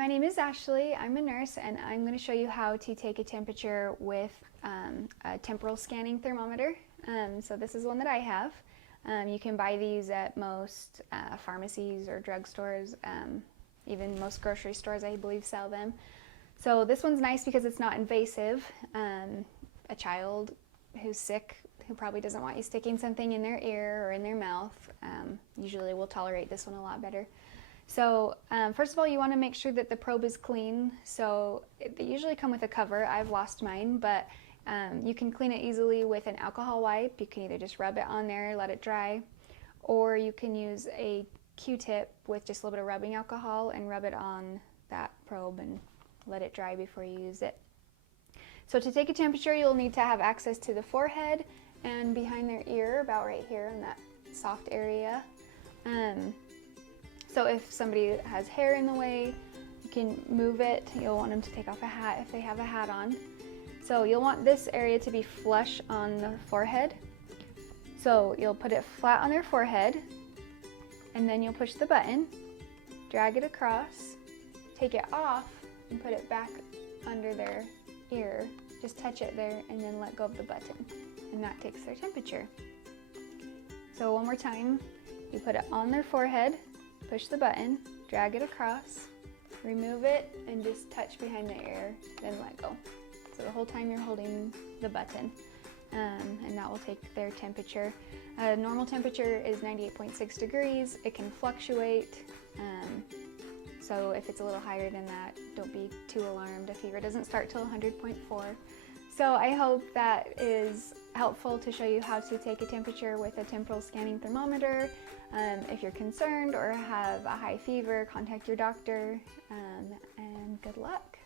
my name is Ashley. I'm a nurse, and I'm going to show you how to take a temperature with a temporal scanning thermometer. So this is one that I have. You can buy these at most pharmacies or drugstores. Even most grocery stores, I believe, sell them. So this one's nice because it's not invasive. A child who's sick, who probably doesn't want you sticking something in their ear or in their mouth, usually will tolerate this one a lot better. So first of all, you want to make sure that the probe is clean. So they usually come with a cover. I've lost mine, but you can clean it easily with an alcohol wipe. You can either just rub it on there, let it dry, or you can use a Q-tip with just a little bit of rubbing alcohol and rub it on that probe and let it dry before you use it. So to take a temperature, you'll need to have access to the forehead and behind their ear, about right here in that soft area. So if somebody has hair in the way, you can move it. You'll want them to take off a hat if they have a hat on. So you'll want this area to be flush on the forehead. So you'll put it flat on their forehead, and then you'll push the button, drag it across, take it off, and put it back under their ear. Just touch it there and then let go of the button, and that takes their temperature. So one more time, you put it on their forehead, push the button, drag it across, remove it, and just touch behind the ear, then let go. So the whole time you're holding the button, and that will take their temperature. Normal temperature is 98.6 degrees. It can fluctuate, so if it's a little higher than that, don't be too alarmed. A fever doesn't start till 100.4. So I hope that is helpful to show you how to take a temperature with a temporal scanning thermometer. If you're concerned or have a high fever, contact your doctor, and good luck.